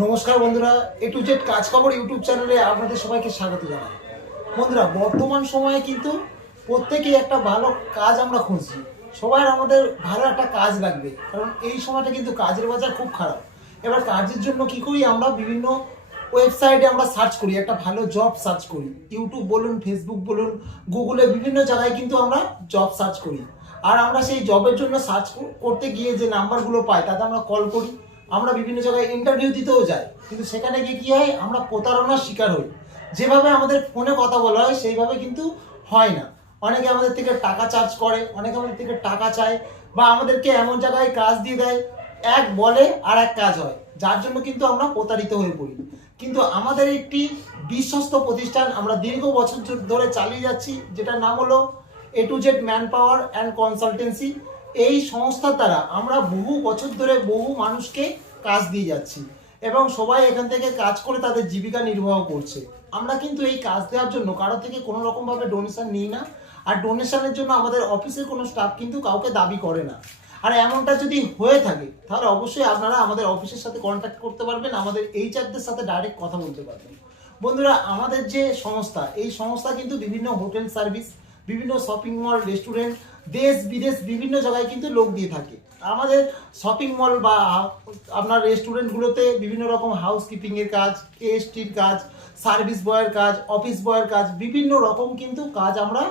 নমস্কার বন্ধুরা, এ to Z কাজ খবর ইউটিউব চ্যানেলে আপনাদের সবাইকে স্বাগত জানাই। বন্ধুরা, বর্তমান সময়ে কিন্তু প্রত্যেকেই একটা ভালো কাজ আমরা খুঁজছি। সবার আমাদের ভালো একটা কাজ লাগবে, কারণ এই সময়টা কিন্তু কাজের বাজার খুব খারাপ। এবার কাজের জন্য কি করি, আমরা বিভিন্ন ওয়েবসাইটে আমরা সার্চ করি, একটা ভালো জব সার্চ করি। ইউটিউব বলুন, ফেসবুক বলুন, গুগলে বিভিন্ন জায়গায় কিন্তু আমরা জব সার্চ করি। আর আমরা সেই জবের জন্য সার্চ করতে গিয়ে যে নাম্বারগুলো পাই তাতে আমরা কল করি। আমরা বিভিন্ন জায়গায় ইন্টারভিউ দিতেও যাই, কিন্তু সেখানে গিয়ে কী হয়, আমরা প্রতারণার শিকার হই। যেভাবে আমাদের ফোনে কথা বলা হয় সেইভাবে কিন্তু হয় না। অনেকে আমাদের থেকে টাকা চার্জ করে, অনেকে আমাদের থেকে টাকা চায়, বা আমাদেরকে এমন জায়গায় কাজ দিয়ে দেয়, এক বলে আর এক কাজ হয়, যার জন্য কিন্তু আমরা প্রতারিত হয়ে পড়ি। কিন্তু আমাদের একটি বিশ্বস্ত প্রতিষ্ঠান আমরা দীর্ঘ বছর ধরে চালিয়ে যাচ্ছি, যেটার নাম হলো A to Z manpower and consultancy. এই সংস্থার দ্বারা আমরা বহু বছর ধরে বহু মানুষকে কাজ দিয়ে যাচ্ছি, এবং সবাই এখান থেকে কাজ করে তাদের জীবিকা নির্বাহ করছে। আমরা কিন্তু এই কাজ দেওয়ার জন্য কারো থেকে কোনো রকমভাবে ডোনেশন নিই না, আর ডোনেশনের জন্য আমাদের অফিসের কোনো স্টাফ কিন্তু কাউকে দাবি করে না। আর এমনটা যদি হয়ে থাকে তাহলে অবশ্যই আপনারা আমাদের অফিসের সাথে কন্ট্যাক্ট করতে পারবেন, আমাদের এইচআরদের সাথে ডাইরেক্ট কথা বলতে পারবেন। বন্ধুরা, আমাদের যে সংস্থা, এই সংস্থা কিন্তু বিভিন্ন হোটেল সার্ভিস, বিভিন্ন শপিং মল, রেস্টুরেন্ট, দেশ বিদেশ বিভিন্ন জায়গায় কিন্তু লোক দিয়ে থাকে। আমাদের শপিং মল বা আপনার রেস্টুরেন্টগুলোতে বিভিন্ন রকম হাউসকিপিংয়ের কাজ, এএসটির কাজ, সার্ভিস বয়ের কাজ, অফিস বয়ের কাজ, বিভিন্ন রকম কিন্তু কাজ আমরা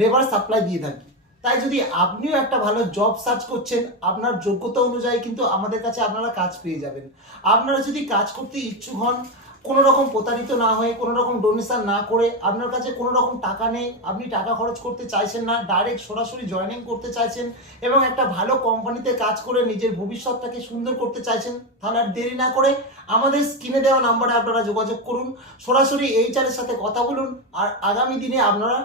লেবার সাপ্লাই দিয়ে থাকি। তাই যদি আপনিও একটা ভালো জব সার্চ করছেন, আপনার যোগ্যতা অনুযায়ী কিন্তু আমাদের কাছে আপনারা কাজ পেয়ে যাবেন। আপনারা যদি কাজ করতে ইচ্ছুক হন, কোনো রকম প্রতারিত না হয়ে, কোনো রকম ডোনেশন না করে, আপনার কাছে কোনো রকম টাকা নেই, আপনি টাকা খরচ করতে চাইছেন না, ডাইরেক্ট সরাসরি জয়েনিং করতে চাইছেন, এবং একটা ভালো কোম্পানিতে কাজ করে নিজের ভবিষ্যৎটাকে সুন্দর করতে চাইছেন, তাহলে আর দেরি না করে আমাদের স্ক্রিনে দেওয়া নাম্বারে আপনারা যোগাযোগ করুন, সরাসরি এইচআরের সাথে কথা বলুন, আর আগামী দিনে আপনারা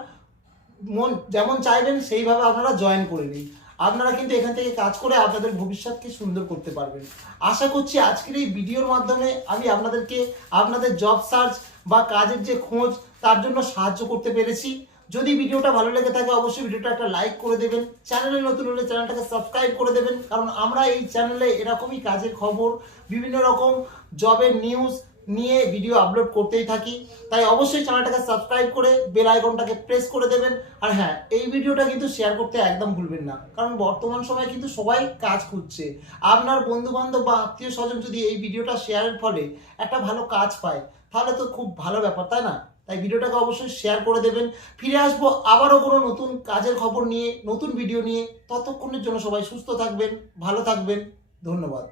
মন যেমন চাইবেন সেইভাবে আপনারা জয়েন করে নিন। আপনারা কিন্তু এখান থেকে কাজ করে আপনাদের ভবিষ্যৎকে সুন্দর করতে পারবেন। আশা করছি আজকের এই ভিডিওর মাধ্যমে আমি আপনাদেরকে আপনাদের জব সার্চ বা কাজের যে খোঁজ তার জন্য সাহায্য করতে পেরেছি। যদি ভিডিওটা ভালো লেগে থাকে অবশ্যই ভিডিওটা একটা লাইক করে দেবেন, চ্যানেলে নতুন হলে চ্যানেলটাকে সাবস্ক্রাইব করে দেবেন, কারণ আমরা এই চ্যানেলে এরকমই কাজের খবর, বিভিন্ন রকম জবের নিউজ নিয়ে ভিডিও আপলোড করতেই থাকি। তাই অবশ্যই চ্যানেলটাকে সাবস্ক্রাইব করে বেল আইকনটাকে প্রেস করে দেবেন। আর হ্যাঁ, এই ভিডিওটা কিন্তু শেয়ার করতে একদম ভুলবেন না, কারণ বর্তমান সময়ে কিন্তু সবাই কাজ খুঁজছে। আপনার বন্ধু বান্ধব বা আত্মীয় স্বজন যদি এই ভিডিওটা শেয়ারের ফলে একটা ভালো কাজ পায়, তাহলে তো খুব ভালো ব্যাপার, তাই না? তাই ভিডিওটাকে অবশ্যই শেয়ার করে দেবেন। ফিরে আসবো আবারও কোনো নতুন কাজের খবর নিয়ে, নতুন ভিডিও নিয়ে। ততক্ষণের জন্য সবাই সুস্থ থাকবেন, ভালো থাকবেন। ধন্যবাদ।